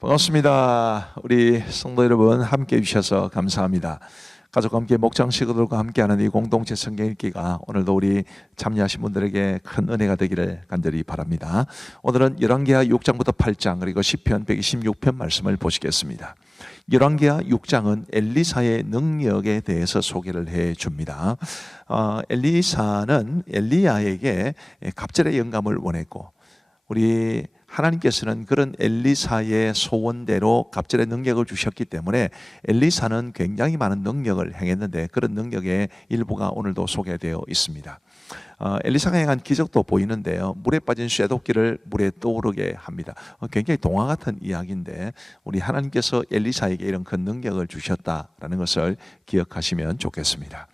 반갑습니다. 우리 성도 여러분 함께 해주셔서 감사합니다. 가족과 함께 목장 식구들과 함께하는 이 공동체 성경 읽기가 오늘도 우리 참여하신 분들에게 큰 은혜가 되기를 간절히 바랍니다. 오늘은 열왕기하 6장부터 8장 그리고 시편 126편 말씀을 보시겠습니다. 열왕기하 6장은 엘리사의 능력에 대해서 소개를 해줍니다. 엘리사는 엘리야에게 갑절의 영감을 원했고 우리 하나님께서는 그런 엘리사의 소원대로 갑절의 능력을 주셨기 때문에 엘리사는 굉장히 많은 능력을 행했는데 그런 능력의 일부가 오늘도 소개되어 있습니다. 엘리사가 행한 기적도 보이는데요, 물에 빠진 쇠도끼를 물에 떠오르게 합니다. 굉장히 동화 같은 이야기인데 우리 하나님께서 엘리사에게 이런 큰 능력을 주셨다라는 것을 기억하시면 좋겠습니다.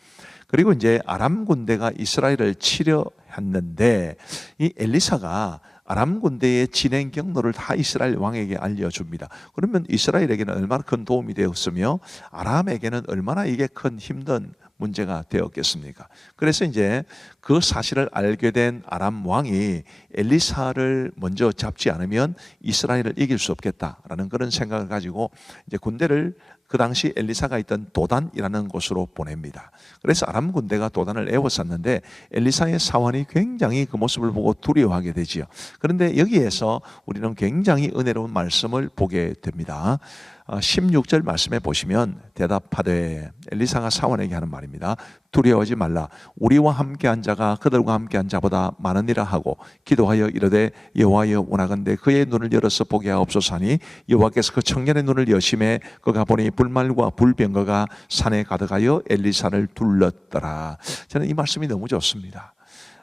그리고 이제 아람 군대가 이스라엘을 치려 했는데 이 엘리사가 아람 군대의 진행 경로를 다 이스라엘 왕에게 알려줍니다. 그러면 이스라엘에게는 얼마나 큰 도움이 되었으며 아람에게는 얼마나 이게 큰 힘든 문제가 되었겠습니까? 그래서 이제 그 사실을 알게 된 아람 왕이 엘리사를 먼저 잡지 않으면 이스라엘을 이길 수 없겠다라는 그런 생각을 가지고 이제 군대를 그 당시 엘리사가 있던 도단이라는 곳으로 보냅니다. 그래서 아람 군대가 도단을 에워쌌는데 엘리사의 사환이 굉장히 그 모습을 보고 두려워하게 되지요. 그런데 여기에서 우리는 굉장히 은혜로운 말씀을 보게 됩니다. 16절 말씀에 보시면 대답하되, 엘리사가 사원에게 하는 말입니다. 두려워하지 말라. 우리와 함께한 자가 그들과 함께한 자보다 많으니라 하고 기도하여 이르되 여호와여 원하건대 그의 눈을 열어서 보게 하옵소서 하니 여호와께서 그 청년의 눈을 여심해 그가 보니 불말과 불병거가 산에 가득하여 엘리사를 둘렀더라. 저는 이 말씀이 너무 좋습니다.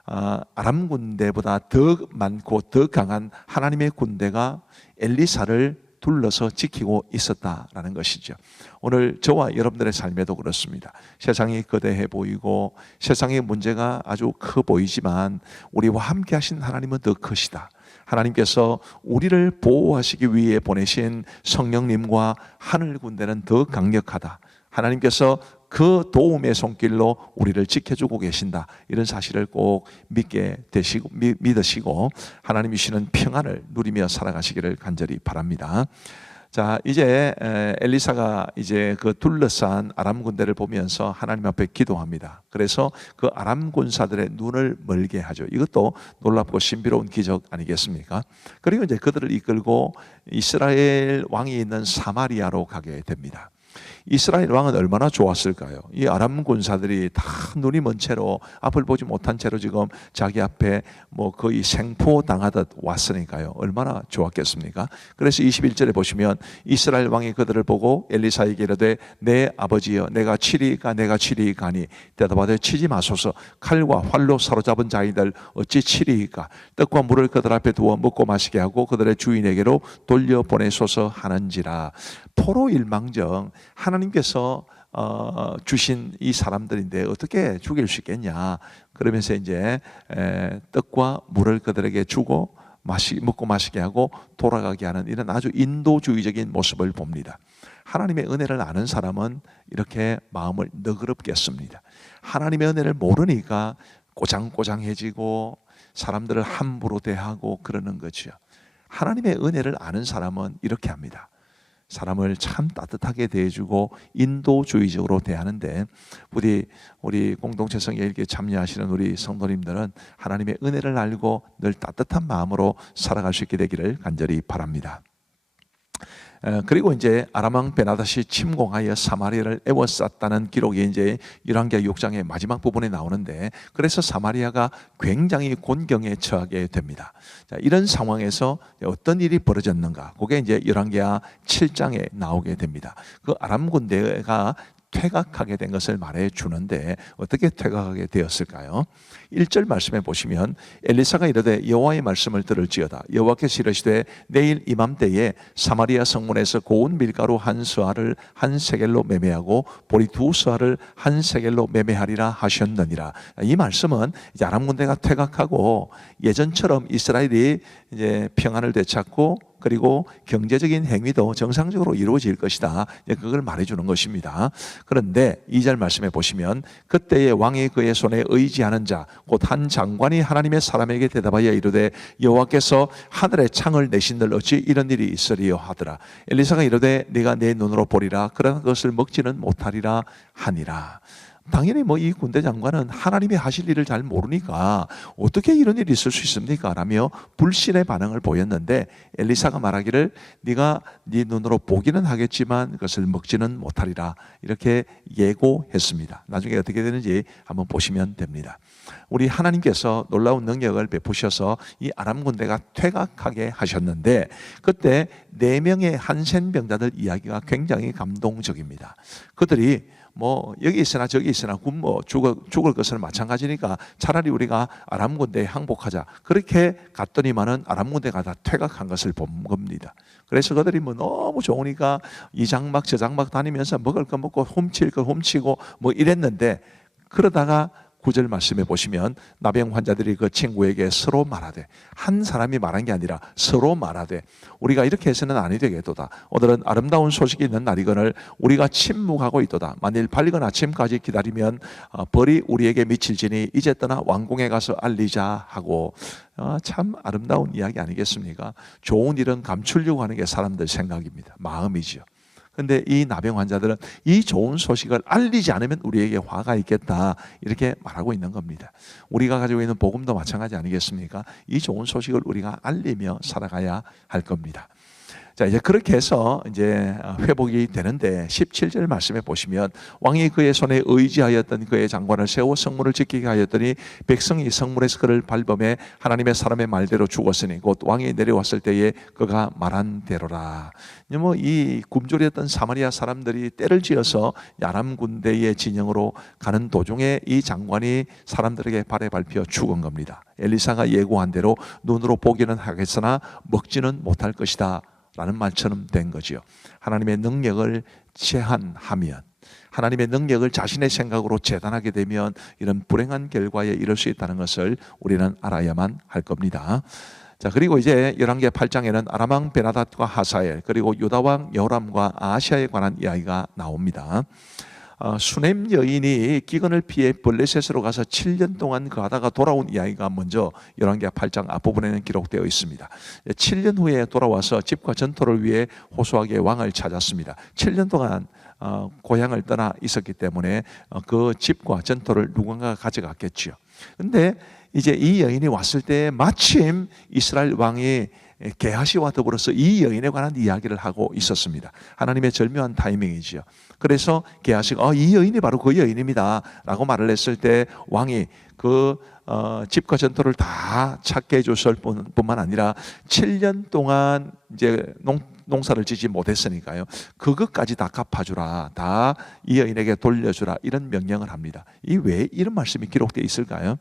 아람 군대보다 더 많고 더 강한 하나님의 군대가 엘리사를 둘러서 지키고 있었다라는 것이죠. 오늘 저와 여러분들의 삶에도 그렇습니다. 세상이 거대해 보이고 세상의 문제가 아주 커 보이지만 우리와 함께 하신 하나님은 더 크시다. 하나님께서 우리를 보호하시기 위해 보내신 성령님과 하늘 군대는 더 강력하다. 하나님께서 그 도움의 손길로 우리를 지켜주고 계신다. 이런 사실을 꼭 믿으시고 하나님이 주시는 평안을 누리며 살아가시기를 간절히 바랍니다. 자, 이제 엘리사가 이제 그 둘러싼 아람 군대를 보면서 하나님 앞에 기도합니다. 그래서 그 아람 군사들의 눈을 멀게 하죠. 이것도 놀랍고 신비로운 기적 아니겠습니까? 그리고 이제 그들을 이끌고 이스라엘 왕이 있는 사마리아로 가게 됩니다. 이스라엘 왕은 얼마나 좋았을까요? 이 아람 군사들이 다 눈이 먼 채로 앞을 보지 못한 채로 지금 자기 앞에 뭐 거의 생포당하듯 왔으니까요. 얼마나 좋았겠습니까? 그래서 21절에 보시면 이스라엘 왕이 그들을 보고 엘리사에게 이르되 내 아버지여 내가 치리이까 하니 대답하되 치지 마소서. 칼과 활로 사로잡은 자이들 어찌 치리이까. 떡과 물을 그들 앞에 두어 먹고 마시게 하고 그들의 주인에게로 돌려보내소서 하는지라. 포로일망정 하나님께서 주신 이 사람들인데 어떻게 죽일 수 있겠냐. 그러면서 이제 떡과 물을 그들에게 주고 먹고 마시게 하고 돌아가게 하는 이런 아주 인도주의적인 모습을 봅니다. 하나님의 은혜를 아는 사람은 이렇게 마음을 너그럽겠습니다. 하나님의 은혜를 모르니까 꼬장꼬장해지고 사람들을 함부로 대하고 그러는 거죠. 하나님의 은혜를 아는 사람은 이렇게 합니다. 사람을 참 따뜻하게 대해주고 인도주의적으로 대하는데 우리 공동체 성경 읽기에 참여하시는 우리 성도님들은 하나님의 은혜를 알고 늘 따뜻한 마음으로 살아갈 수 있게 되기를 간절히 바랍니다. 그리고 이제 아람 왕 베나닷이 침공하여 사마리아를 에워쌌다는 기록이 이제 열왕기하 6장의 마지막 부분에 나오는데, 그래서 사마리아가 굉장히 곤경에 처하게 됩니다. 자, 이런 상황에서 어떤 일이 벌어졌는가? 그게 이제 열왕기하 7장에 나오게 됩니다. 그 아람 군대가 퇴각하게 된 것을 말해 주는데 어떻게 퇴각하게 되었을까요? 1절 말씀에 보시면 엘리사가 이르되 여호와의 말씀을 들을지어다. 여호와께서 이르시되 내일 이맘때에 사마리아 성문에서 고운 밀가루 한 스아를 한 세겔로 매매하고 보리 두 스아를 한 세겔로 매매하리라 하셨느니라. 이 말씀은 이제 아람 군대가 퇴각하고 예전처럼 이스라엘이 이제 평안을 되찾고 그리고 경제적인 행위도 정상적으로 이루어질 것이다. 그걸 말해주는 것입니다. 그런데 2절 말씀해 보시면 그때의 왕이 그의 손에 의지하는 자 곧 한 장관이 하나님의 사람에게 대답하여 이르되 여호와께서 하늘에 창을 내신들 어찌 이런 일이 있으리요 하더라. 엘리사가 이르되 네가 내 눈으로 보리라 그러나 그것을 먹지는 못하리라 하니라. 당연히 이 군대 장관은 하나님이 하실 일을 잘 모르니까 어떻게 이런 일이 있을 수 있습니까? 라며 불신의 반응을 보였는데 엘리사가 말하기를 네가 네 눈으로 보기는 하겠지만 그것을 먹지는 못하리라 이렇게 예고했습니다. 나중에 어떻게 되는지 한번 보시면 됩니다. 우리 하나님께서 놀라운 능력을 베푸셔서 이 아람 군대가 퇴각하게 하셨는데 그때 4명의 한센병자들 이야기가 굉장히 감동적입니다. 그들이 여기 있으나 저기 있으나 굶어 죽을 것은 마찬가지니까 차라리 우리가 아람 군대에 항복하자 그렇게 갔더니만은 아람 군대가 다 퇴각한 것을 본 겁니다. 그래서 그들이 너무 좋으니까 이 장막 저 장막 다니면서 먹을 거 먹고 훔칠 거 훔치고 이랬는데 그러다가 9절 말씀해 보시면 나병 환자들이 그 친구에게 서로 말하되 한 사람이 말한 게 아니라 서로 말하되 우리가 이렇게 해서는 아니 되겠도다. 오늘은 아름다운 소식이 있는 날이거늘 우리가 침묵하고 있도다. 만일 밝은 아침까지 기다리면 벌이 우리에게 미칠지니 이제 떠나 왕궁에 가서 알리자 하고 참 아름다운 이야기 아니겠습니까? 좋은 일은 감추려고 하는 게 사람들 생각입니다. 마음이지요. 그런데 이 나병 환자들은 이 좋은 소식을 알리지 않으면 우리에게 화가 있겠다 이렇게 말하고 있는 겁니다. 우리가 가지고 있는 복음도 마찬가지 아니겠습니까? 이 좋은 소식을 우리가 알리며 살아가야 할 겁니다. 자, 이제 그렇게 해서 이제 회복이 되는데 17절 말씀에 보시면 왕이 그의 손에 의지하였던 그의 장관을 세워 성문을 지키게 하였더니 백성이 성문에서 그를 밟음에 하나님의 사람의 말대로 죽었으니 곧 왕이 내려왔을 때에 그가 말한 대로라. 이 굶주렸던 사마리아 사람들이 때를 지어서 아람 군대의 진영으로 가는 도중에 이 장관이 사람들에게 발에 밟혀 죽은 겁니다. 엘리사가 예고한 대로 눈으로 보기는 하겠으나 먹지는 못할 것이다 라는 말처럼 된 거죠. 하나님의 능력을 제한하면, 하나님의 능력을 자신의 생각으로 재단하게 되면 이런 불행한 결과에 이를 수 있다는 것을 우리는 알아야만 할 겁니다. 자, 그리고 이제 열왕기 8장에는 아람 왕 베나닷과 하사엘 그리고 유다 왕 여호람과 아하시아에 관한 이야기가 나옵니다. 수넴 여인이 기근을 피해 블레셋으로 가서 7년 동안 거하다가 돌아온 이야기가 먼저 열왕기 8장 앞부분에는 기록되어 있습니다. 7년 후에 돌아와서 집과 전토를 위해 호소하게 왕을 찾았습니다. 7년 동안 고향을 떠나 있었기 때문에 그 집과 전토를 누군가가 가져갔겠죠. 그런데 이제 이 여인이 왔을 때 마침 이스라엘 왕이 게하시와 더불어서 이 여인에 관한 이야기를 하고 있었습니다. 하나님의 절묘한 타이밍이지요. 그래서 게하시가 이 여인이 바로 그 여인입니다 라고 말을 했을 때 왕이 그 집과 전토를 다 찾게 해줬을 뿐만 아니라 7년 동안 이제 농사를 짓지 못했으니까요. 그것까지 다 갚아주라, 다 이 여인에게 돌려주라 이런 명령을 합니다. 이 왜 이런 말씀이 기록되어 있을까요?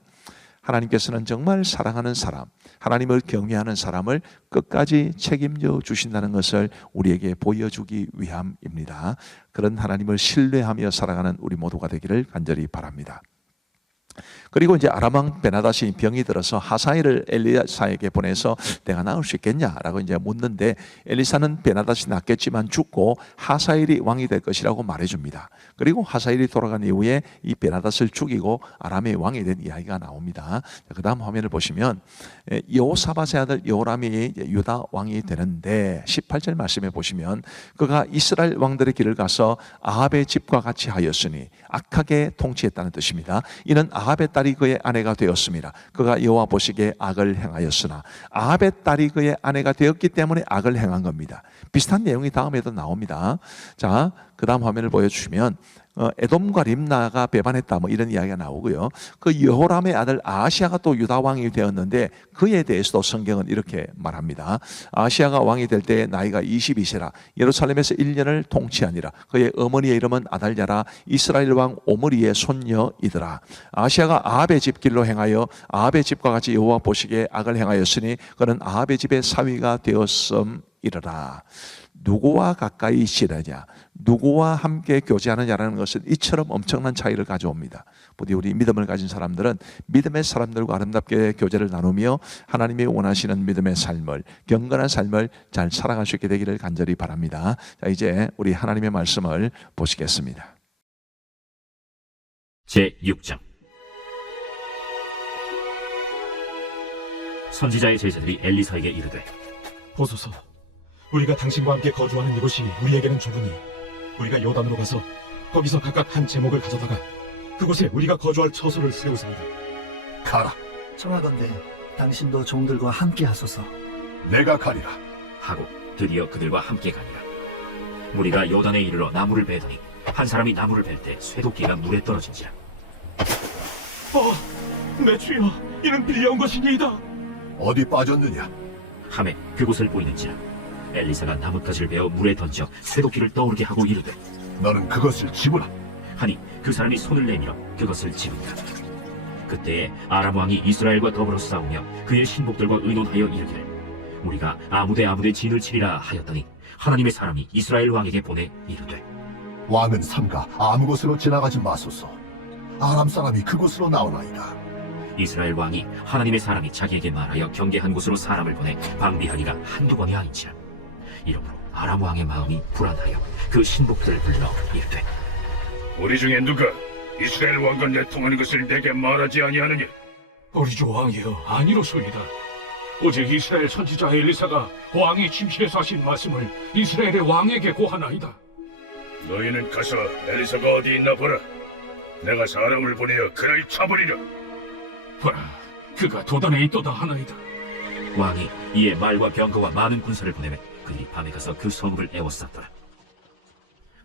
하나님께서는 정말 사랑하는 사람, 하나님을 경외하는 사람을 끝까지 책임져 주신다는 것을 우리에게 보여주기 위함입니다. 그런 하나님을 신뢰하며 살아가는 우리 모두가 되기를 간절히 바랍니다. 그리고 이제 아람 왕 베나닷이 병이 들어서 하사엘을 엘리사에게 보내서 내가 나을 수 있겠냐라고 이제 묻는데 엘리사는 베나닷이 낫겠지만 죽고 하사엘이 왕이 될 것이라고 말해줍니다. 그리고 하사엘이 돌아간 이후에 이 베나닷을 죽이고 아람의 왕이 된 이야기가 나옵니다. 그 다음 화면을 보시면 여호사밧의 아들 여호람이 유다 왕이 되는데 18절 말씀에 보시면 그가 이스라엘 왕들의 길을 가서 아합의 집과 같이 하였으니 악하게 통치했다는 뜻입니다. 이는 아합의 딸이 그의 아내가 되었습니다. 그가 여호와 보시기에 악을 행하였으나 아합의 딸이 그의 아내가 되었기 때문에 악을 행한 겁니다. 비슷한 내용이 다음에도 나옵니다. 자, 그 다음 화면을 보여주시면 에돔과 림나가 배반했다 이런 이야기가 나오고요. 그 여호람의 아들 아하시아가 또 유다 왕이 되었는데 그에 대해서도 성경은 이렇게 말합니다. 아하시아가 왕이 될 때 나이가 22세라 예루살렘에서 1년을 통치하니라. 그의 어머니의 이름은 아달랴라 이스라엘 왕 오므리의 손녀이더라. 아하시아가 아합의 집 길로 행하여 아합의 집과 같이 여호와 보시기에 악을 행하였으니 그는 아합의 집의 사위가 되었음이러라. 누구와 가까이 지내냐, 누구와 함께 교제하느냐라는 것은 이처럼 엄청난 차이를 가져옵니다. 부디 우리 믿음을 가진 사람들은 믿음의 사람들과 아름답게 교제를 나누며 하나님이 원하시는 믿음의 삶을, 경건한 삶을 잘 살아갈 수 있게 되기를 간절히 바랍니다. 자, 이제 우리 하나님의 말씀을 보시겠습니다. 제6장. 선지자의 제자들이 엘리사에게 이르되, 보소서, 우리가 당신과 함께 거주하는 이곳이 우리에게는 좁으니 우리가 요단으로 가서 거기서 각각 한 제목을 가져다가 그곳에 우리가 거주할 처소를 세우소이다. 가라. 청하건대 당신도 종들과 함께 하소서. 내가 가리라. 하고 드디어 그들과 함께 가니라. 무리가 요단에 이르러 나무를 베더니 한 사람이 나무를 벨 때 쇠도끼가 물에 떨어진지라. 내 주여, 이는 빌려온 것이니이다. 어디 빠졌느냐? 함에 그곳을 보이는지라. 엘리사가 나뭇가지를 베어 물에 던져 쇠도끼를 떠오르게 하고 이르되, 너는 그것을 집으라. 하니 그 사람이 손을 내밀어 그것을 집은다. 그때에 아람 왕이 이스라엘과 더불어 싸우며 그의 신복들과 의논하여 이르기를, 우리가 아무데 진을 치리라 하였더니 하나님의 사람이 이스라엘 왕에게 보내 이르되, 왕은 삼가 아무 곳으로 지나가지 마소서. 아람 사람이 그곳으로 나오나이다. 이스라엘 왕이 하나님의 사람이 자기에게 말하여 경계한 곳으로 사람을 보내 방비하기가 한두 번이 아닌지라. 이러므로 아람 왕의 마음이 불안하여 그 신복들을 불러 이르되, 우리 중에 누가 이스라엘 왕과 내통하는 것을 내게 말하지 아니하느냐? 우리 주 왕이여, 아니로소이다. 오직 이스라엘 선지자 엘리사가 왕이 침실에서 하신 말씀을 이스라엘의 왕에게 고하나이다. 너희는 가서 엘리사가 어디 있나 보라. 내가 사람을 보내어 그를 쳐버리라. 보라, 그가 도단에 있도다 하나이다. 왕이 이에 말과 병거와 많은 군사를 보내매 그들이 밤에 가서 그 성읍을 에워쌌더라.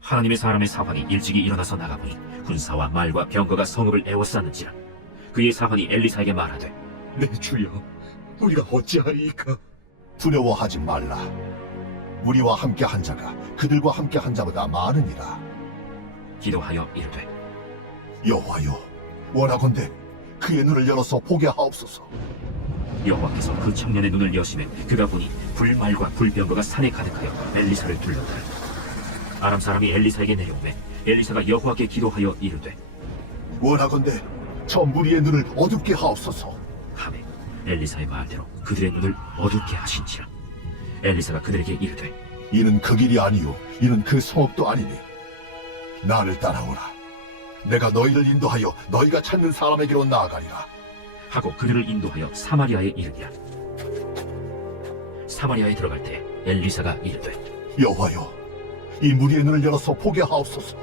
하나님의 사람의 사환이 일찍이 일어나서 나가보니 군사와 말과 병거가 성읍을 에워쌌는지라. 그의 사환이 엘리사에게 말하되, 내 주여, 우리가 어찌하리이까? 두려워하지 말라. 우리와 함께 한 자가 그들과 함께 한 자보다 많으니라. 기도하여 이르되, 여호와여, 원하건대 그의 눈을 열어서 보게 하옵소서. 여호와께서 그 청년의 눈을 여시매 그가 보니 불말과 불병거가 산에 가득하여 엘리사를 둘렀더라. 아람 사람이 엘리사에게 내려오매 엘리사가 여호와께 기도하여 이르되, 원하건대 저 무리의 눈을 어둡게 하옵소서. 하매 엘리사의 말대로 그들의 눈을 어둡게 하신지라. 엘리사가 그들에게 이르되, 이는 그 길이 아니요 이는 그 성읍도 아니니 나를 따라오라. 내가 너희를 인도하여 너희가 찾는 사람에게로 나아가리라. 하고 그들을 인도하여 사마리아에 이르니라. 사마리아에 들어갈 때 엘리사가 이르되, 여호와여, 이 무리의 눈을 열어서 보게 하옵소서.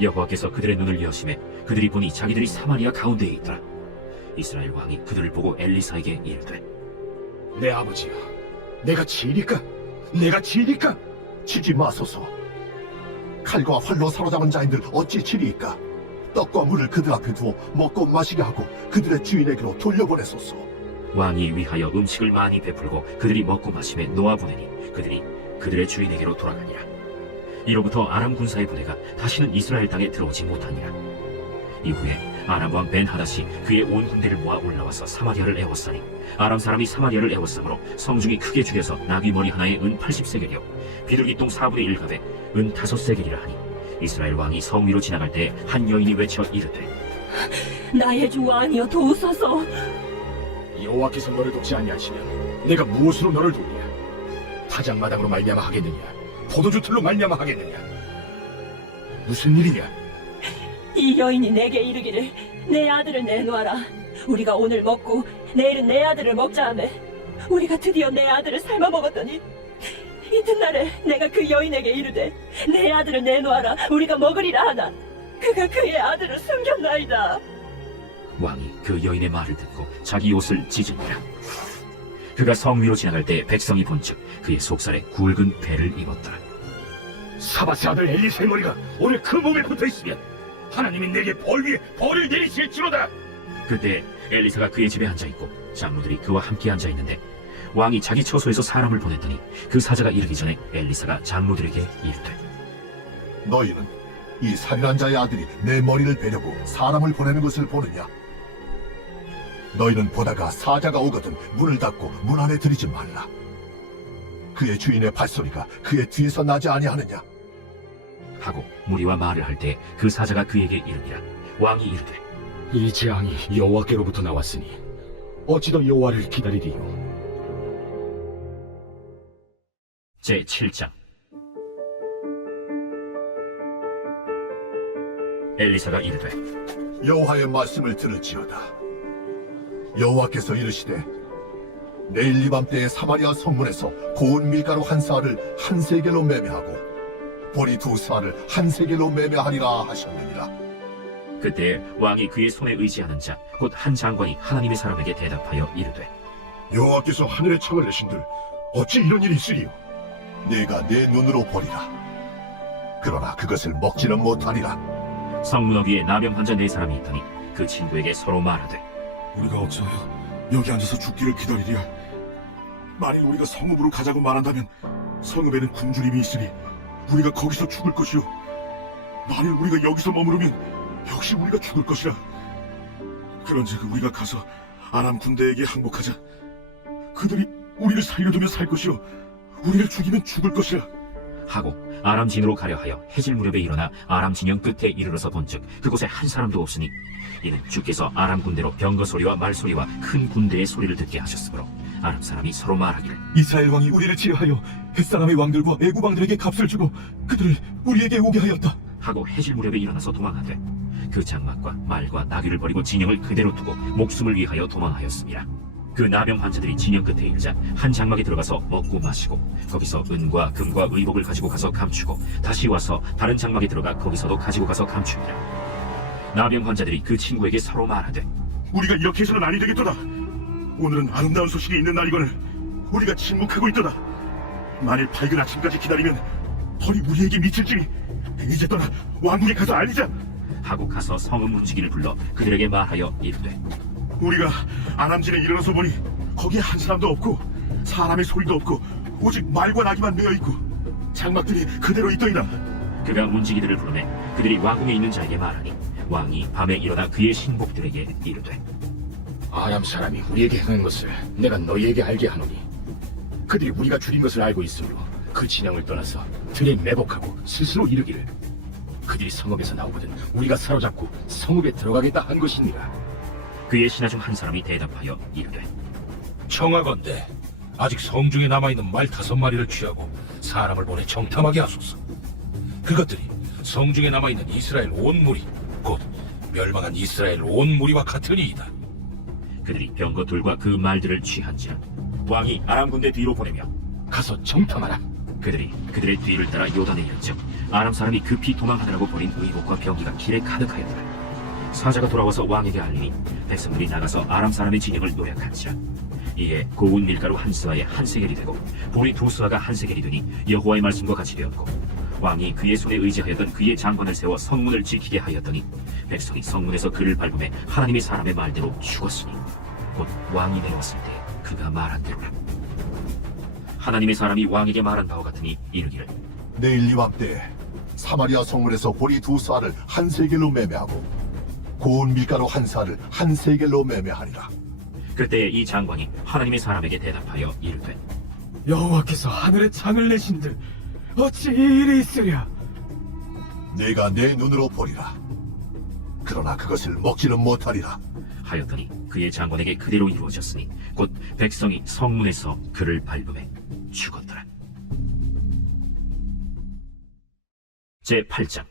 여호와께서 그들의 눈을 여시매 그들이 보니 자기들이 사마리아 가운데에 있더라. 이스라엘 왕이 그들을 보고 엘리사에게 이르되, 내 아버지여, 내가 치리까? 내가 치리까? 치지 마소서. 칼과 활로 사로잡은 자인들 어찌 치리이까? 떡과 물을 그들 앞에 두어 먹고 마시게 하고 그들의 주인에게로 돌려보내소서. 왕이 위하여 음식을 많이 베풀고 그들이 먹고 마심에 놓아보내니 그들이 그들의 주인에게로 돌아가니라. 이로부터 아람 군사의 부대가 다시는 이스라엘 땅에 들어오지 못하니라. 이후에 아람 왕 벤하닷이 그의 온 군대를 모아 올라와서 사마리아를 에워싸니 아람 사람이 사마리아를 에워싸므로 성중이 크게 줄여서 나귀 머리 하나에 은 80세겔이요 비둘기똥 4분의 1갑에 은 5세겔이라 하니, 이스라엘 왕이 성 위로 지나갈 때 한 여인이 외쳐 이르되, 나의 주 왕이여 도우소서. 여호와께서 너를 돕지 아니하시면 내가 무엇으로 너를 돕냐? 타작마당으로 말미암아 하겠느냐? 포도주 틀로 말미암아 하겠느냐? 무슨 일이냐? 이 여인이 내게 이르기를 내 아들을 내놓아라. 우리가 오늘 먹고 내일은 내 아들을 먹자 하매 우리가 드디어 내 아들을 삶아 먹었더니 이튿날에 내가 그 여인에게 이르되 내 아들을 내놓아라. 우리가 먹으리라 하나 그가 그의 아들을 숨겼나이다. 왕이 그 여인의 말을 듣고 자기 옷을 찢으니라. 그가 성 위로 지나갈 때 백성이 본즉 그의 속살에 굵은 배를 입었더라. 사바스 아들 엘리사의 머리가 오늘 그 몸에 붙어있으면 하나님이 내게 벌 위에 벌을 내리실지로다. 그때 엘리사가 그의 집에 앉아있고 장로들이 그와 함께 앉아있는데 왕이 자기 처소에서 사람을 보냈더니 그 사자가 이르기 전에 엘리사가 장로들에게 이르되, 너희는 이 살인한 자의 아들이 내 머리를 베려고 사람을 보내는 것을 보느냐? 너희는 보다가 사자가 오거든 문을 닫고 문 안에 들이지 말라. 그의 주인의 발소리가 그의 뒤에서 나지 아니하느냐? 하고 무리와 말을 할 때 그 사자가 그에게 이르니라. 왕이 이르되 이 재앙이 여호와께로부터 나왔으니 어찌 더 여호와를 기다리리요? 제 7장. 엘리사가 이르되 여호와의 말씀을 들을지어다. 여호와께서 이르시되 내일 이밤때에 사마리아 성문에서 고운 밀가루 한 사알을 한 세겔로 매매하고 보리 두 사알을 한 세겔로 매매하리라 하셨느니라. 그때 왕이 그의 손에 의지하는 자 곧 한 장관이 하나님의 사람에게 대답하여 이르되 여호와께서 하늘의 창을 내신들 어찌 이런 일이 있으리요? 내가 내 눈으로 보리라. 그러나 그것을 먹지는 못하리라. 성문어 위에 나병 환자 네 사람이 있더니 그 친구에게 서로 말하되 우리가 어찌하여 여기 앉아서 죽기를 기다리랴? 만일 우리가 성읍으로 가자고 말한다면 성읍에는 굶주림이 있으니 우리가 거기서 죽을 것이요. 만일 우리가 여기서 머무르면 역시 우리가 죽을 것이라. 그런즉 우리가 가서 아람 군대에게 항복하자. 그들이 우리를 살려두면 살 것이요 우리를 죽이면 죽을 것이라. 하고 아람 진으로 가려 하여 해질 무렵에 일어나 아람 진영 끝에 이르러서 본즉 그곳에 한 사람도 없으니 이는 주께서 아람 군대로 병거 소리와 말 소리와 큰 군대의 소리를 듣게 하셨으므로 아람 사람이 서로 말하기를 이스라엘 왕이 우리를 치하여 햇사람의 왕들과 애굽 왕들에게 값을 주고 그들을 우리에게 오게 하였다. 하고 해질 무렵에 일어나서 도망하되 그 장막과 말과 나귀를 버리고 진영을 그대로 두고 목숨을 위하여 도망하였습니다. 그 나병 환자들이 진영 끝에 이르자 한 장막에 들어가서 먹고 마시고 거기서 은과 금과 의복을 가지고 가서 감추고 다시 와서 다른 장막에 들어가 거기서도 가지고 가서 감춥니다. 나병 환자들이 그 친구에게 서로 말하되 우리가 이렇게 해서는 아니 되겠도다. 오늘은 아름다운 소식이 있는 날이거늘 우리가 침묵하고 있도다. 만일 밝은 아침까지 기다리면 벌이 우리에게 미칠지니 이제 떠나 왕궁에 가서 알리자. 하고 가서 성읍 문지기를 불러 그들에게 말하여 이르되 우리가 아람진에 일어나서 보니 거기에 한 사람도 없고 사람의 소리도 없고 오직 말과 나귀만 메어 있고 장막들이 그대로 있더이다. 그가 문지기들을 부르매 그들이 왕궁에 있는 자에게 말하니 왕이 밤에 일어나 그의 신복들에게 이르되 아람 사람이 우리에게 행한 것을 내가 너희에게 알게 하노니 그들이 우리가 줄인 것을 알고 있으므로 그 진영을 떠나서 들에 매복하고 스스로 이르기를 그들이 성읍에서 나오거든 우리가 사로잡고 성읍에 들어가겠다 한 것이니라. 그의 신하 중 한 사람이 대답하여 이르되 청하건대 아직 성중에 남아있는 말 5마리를 취하고 사람을 보내 정탐하게 하소서. 그것들이 성중에 남아있는 이스라엘 온 무리 곧 멸망한 이스라엘 온 무리와 같으니이다. 그들이 병거 둘과 그 말들을 취한지라 왕이 아람 군대 뒤로 보내며 가서 정탐하라. 그들이 그들의 뒤를 따라 요단에 이른즉 아람 사람이 급히 도망하느라고 버린 의복과 병기가 길에 가득하였더라. 사자가 돌아와서 왕에게 알리니 백성들이 나가서 아람 사람의 진영을 노략한지라. 이에 고운 밀가루 한 스와에 한 세겔이 되고 보리 두 스와가 한 세겔이 되니 여호와의 말씀과 같이 되었고 왕이 그의 손에 의지하였던 그의 장관을 세워 성문을 지키게 하였더니 백성이 성문에서 그를 밟음에 하나님의 사람의 말대로 죽었으니 곧 왕이 내려왔을 때 그가 말한 대로라. 하나님의 사람이 왕에게 말한 바와 같으니 이르기를 내일 이맘때에 사마리아 성문에서 보리 두 사알을 한 세겔로 매매하고 고운 밀가루 한 사알을 한 세겔로 매매하리라. 그때 이 장관이 하나님의 사람에게 대답하여 이르되 여호와께서 하늘의 창을 내신들 어찌 이 일이 있으랴? 내가 내 눈으로 보리라. 그러나 그것을 먹지는 못하리라. 하였더니 그의 장관에게 그대로 이루어졌으니 곧 백성이 성문에서 그를 밟음에 죽었더라. 제 8장.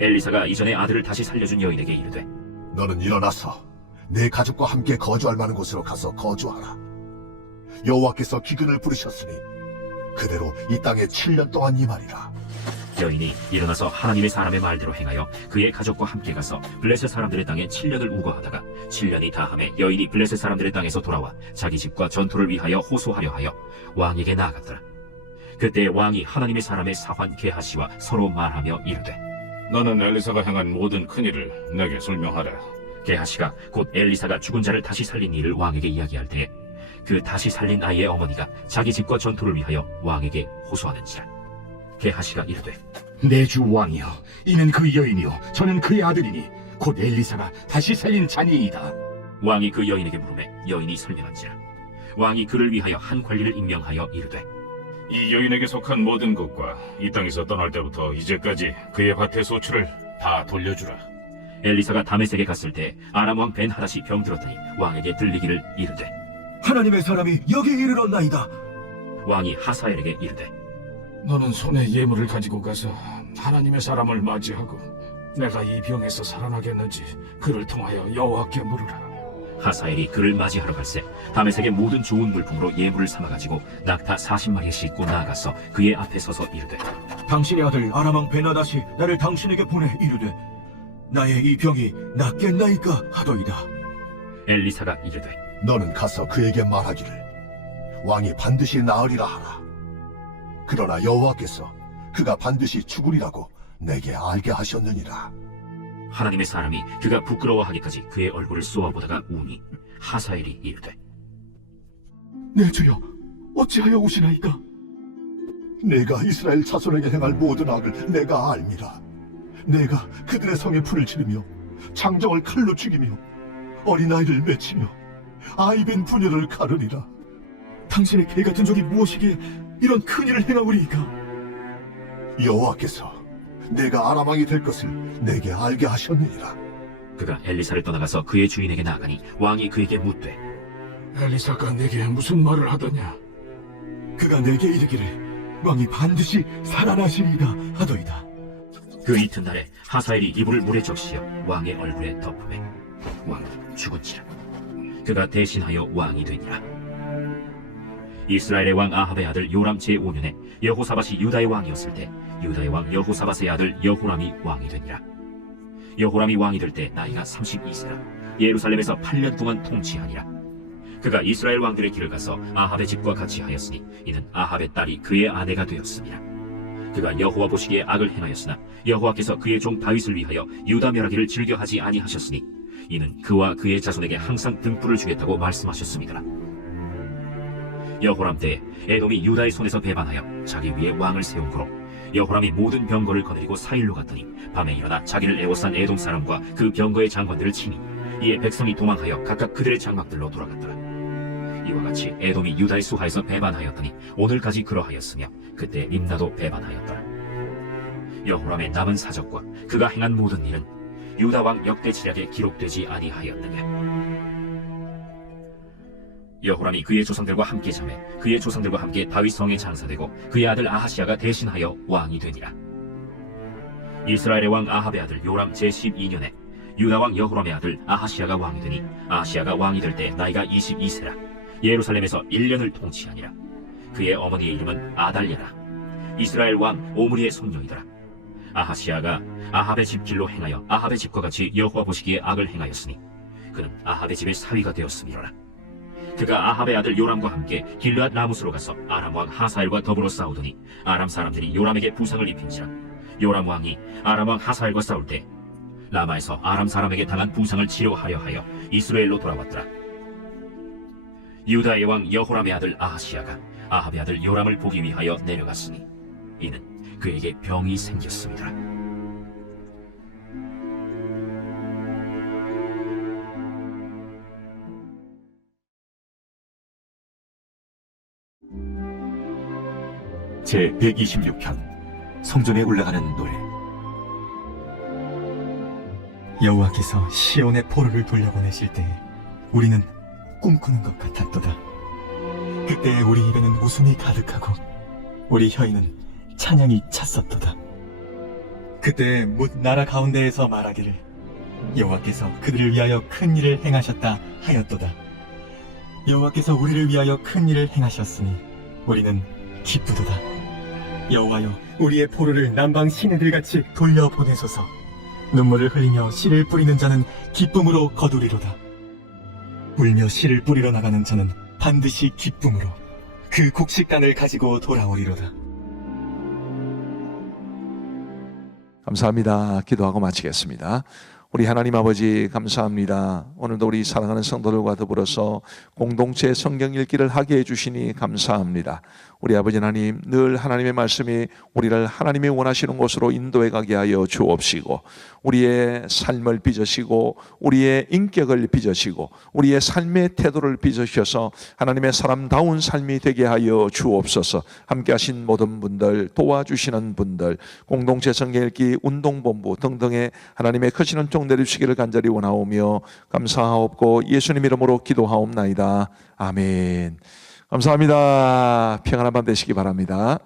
엘리사가 이전에 아들을 다시 살려준 여인에게 이르되 너는 일어나서 내 가족과 함께 거주할 만한 곳으로 가서 거주하라. 여호와께서 기근을 부르셨으니 그대로 이 땅에 7년 동안 임하리라. 여인이 일어나서 하나님의 사람의 말대로 행하여 그의 가족과 함께 가서 블레셋 사람들의 땅에 7년을 우거하다가 7년이 다함에 여인이 블레셋 사람들의 땅에서 돌아와 자기 집과 전투를 위하여 호소하려 하여 왕에게 나아갔더라. 그때 왕이 하나님의 사람의 사환 게하시와 서로 말하며 이르되 너는 엘리사가 행한 모든 큰일을 내게 설명하라. 게하시가 곧 엘리사가 죽은 자를 다시 살린 일을 왕에게 이야기할 때에 그 다시 살린 아이의 어머니가 자기 집과 전투를 위하여 왕에게 호소하는지라. 게하시가 이르되 내 주 왕이여, 이는 그 여인이요 저는 그의 아들이니 곧 엘리사가 다시 살린 자니이다. 왕이 그 여인에게 물으매 여인이 설명한지라. 왕이 그를 위하여 한 관리를 임명하여 이르되 이 여인에게 속한 모든 것과 이 땅에서 떠날 때부터 이제까지 그의 밭의 소출을 다 돌려주라. 엘리사가 다메섹에 갔을 때 아람 왕 벤하닷이 병들었더니 왕에게 들리기를 이르되 하나님의 사람이 여기 이르렀나이다. 왕이 하사엘에게 이르되 너는 손에 예물을 가지고 가서 하나님의 사람을 맞이하고 내가 이 병에서 살아나겠는지 그를 통하여 여호와께 물으라. 하사엘이 그를 맞이하러 갈새 다메섹의 모든 좋은 물품으로 예물을 삼아가지고 낙타 40마리에 싣고 나아가서 그의 앞에 서서 이르되 당신의 아들 아람왕 베나닷이 나를 당신에게 보내 이르되 나의 이 병이 낫겠나이까 하더이다. 엘리사가 이르되 너는 가서 그에게 말하기를 왕이 반드시 나으리라 하라. 그러나 여호와께서 그가 반드시 죽으리라고 내게 알게 하셨느니라. 하나님의 사람이 그가 부끄러워하기까지 그의 얼굴을 쏘아보다가 우니 하사엘이 이르되 내 주여 어찌하여 오시나이까? 내가 이스라엘 자손에게 행할 모든 악을 내가 알미라. 내가 그들의 성에 불을 지르며 장정을 칼로 죽이며 어린아이를 맺히며 아이벤 부녀를 가르리라. 당신의 개 같은 종이 무엇이기에 이런 큰 일을 행하오리이까? 여호와께서 내가 아람 왕이 될 것을 내게 알게 하셨느니라. 그가 엘리사를 떠나가서 그의 주인에게 나가니 왕이 그에게 묻되 엘리사가 내게 무슨 말을 하더냐? 그가 내게 이르기를 왕이 반드시 살아나시리이다 하더이다. 그 이튿날에 하사엘이 이불을 물에 적시어 왕의 얼굴에 덮음에 왕은 죽은지라. 그가 대신하여 왕이 되니라. 이스라엘의 왕 아합의 아들 요람 제5년에 여호사밧이 유다의 왕이었을 때 유다의 왕 여호사밧의 아들 여호람이 왕이 되니라. 여호람이 왕이 될 때 나이가 32세라 예루살렘에서 8년 동안 통치하니라. 그가 이스라엘 왕들의 길을 가서 아합의 집과 같이 하였으니 이는 아합의 딸이 그의 아내가 되었습니다. 그가 여호와 보시기에 악을 행하였으나 여호와께서 그의 종 다윗을 위하여 유다 멸하기를 즐겨하지 아니하셨으니 이는 그와 그의 자손에게 항상 등불을 주겠다고 말씀하셨습니다. 여호람 때에 에돔이 유다의 손에서 배반하여 자기 위에 왕을 세운 거로 여호람이 모든 병거를 거느리고 사일로 갔더니 밤에 일어나 자기를 애워싼 에돔 사람과 그 병거의 장관들을 치니 이에 백성이 도망하여 각각 그들의 장막들로 돌아갔더라. 이와 같이 에돔이 유다의 수하에서 배반하였더니 오늘까지 그러하였으며 그때 림나도 배반하였더라. 여호람의 남은 사적과 그가 행한 모든 일은 유다 왕 역대지략에 기록되지 아니하였느냐. 여호람이 그의 조상들과 함께 잠에 그의 조상들과 함께 다윗 성에 장사되고 그의 아들 아하시아가 대신하여 왕이 되니라. 이스라엘의 왕 아합의 아들 요람 제12년에 유다 왕 여호람의 아들 아하시아가 왕이 되니 아하시아가 왕이 될 때 나이가 22세라 예루살렘에서 1년을 통치하니라. 그의 어머니의 이름은 아달랴라. 이스라엘 왕 오므리의 손녀이더라. 아하시아가 아합의 집 길로 행하여 아합의 집과 같이 여호와 보시기에 악을 행하였으니 그는 아합의 집의 사위가 되었음이로라. 그가 아합의 아들 요람과 함께 길르앗 라무스로 가서 아람 왕 하사엘과 더불어 싸우더니 아람 사람들이 요람에게 부상을 입힌지라. 요람 왕이 아람 왕 하사엘과 싸울 때 라마에서 아람 사람에게 당한 부상을 치료하려 하여 이스라엘로 돌아왔더라. 유다의 왕 여호람의 아들 아하시아가 아합의 아들 요람을 보기 위하여 내려갔으니 이는 그에게 병이 생겼습니다. 제126편 성전에 올라가는 노래. 여호와께서 시온의 포로를 돌려보내실 때 우리는 꿈꾸는 것 같았도다. 그때 우리 입에는 웃음이 가득하고 우리 혀에는 찬양이 찼었도다. 그때 뭇 나라 가운데에서 말하기를 여호와께서 그들을 위하여 큰 일을 행하셨다 하였도다. 여호와께서 우리를 위하여 큰 일을 행하셨으니 우리는 기쁘도다. 여호와여, 우리의 포로를 남방 시내들같이 돌려보내소서. 눈물을 흘리며 씨를 뿌리는 자는 기쁨으로 거두리로다. 울며 씨를 뿌리러 나가는 자는 반드시 기쁨으로 그 곡식단을 가지고 돌아오리로다. 감사합니다. 기도하고 마치겠습니다. 우리 하나님 아버지 감사합니다. 오늘도 우리 사랑하는 성도들과 더불어서 공동체 성경 읽기를 하게 해주시니 감사합니다. 우리 아버지 하나님, 늘 하나님의 말씀이 우리를 하나님이 원하시는 곳으로 인도해 가게 하여 주옵시고, 우리의 삶을 빚으시고 우리의 인격을 빚으시고 우리의 삶의 태도를 빚으셔서 하나님의 사람다운 삶이 되게 하여 주옵소서. 함께 하신 모든 분들, 도와주시는 분들, 공동체 성경읽기 운동본부 등등의 하나님의 크시는 종들이 주시기를 간절히 원하오며 감사하옵고 예수님 이름으로 기도하옵나이다. 아멘. 감사합니다. 평안한 밤 되시기 바랍니다.